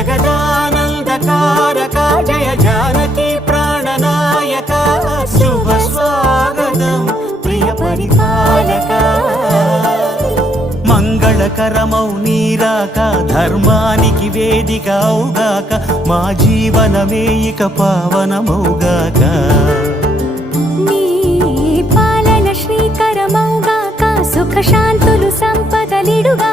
జగదానందకారక జయ జానకి ప్రాణనాయక శుభ స్వాగతం ప్రియ పరిపాలక మంగళకరమౌ నీరాక ధర్మానికి వేదిక అవుగాక మా జీవనమే ఇక పావనమౌగాక నీ పాలన శ్రీకరమౌగాక సుఖ శాంతులు సంపదలిడుగా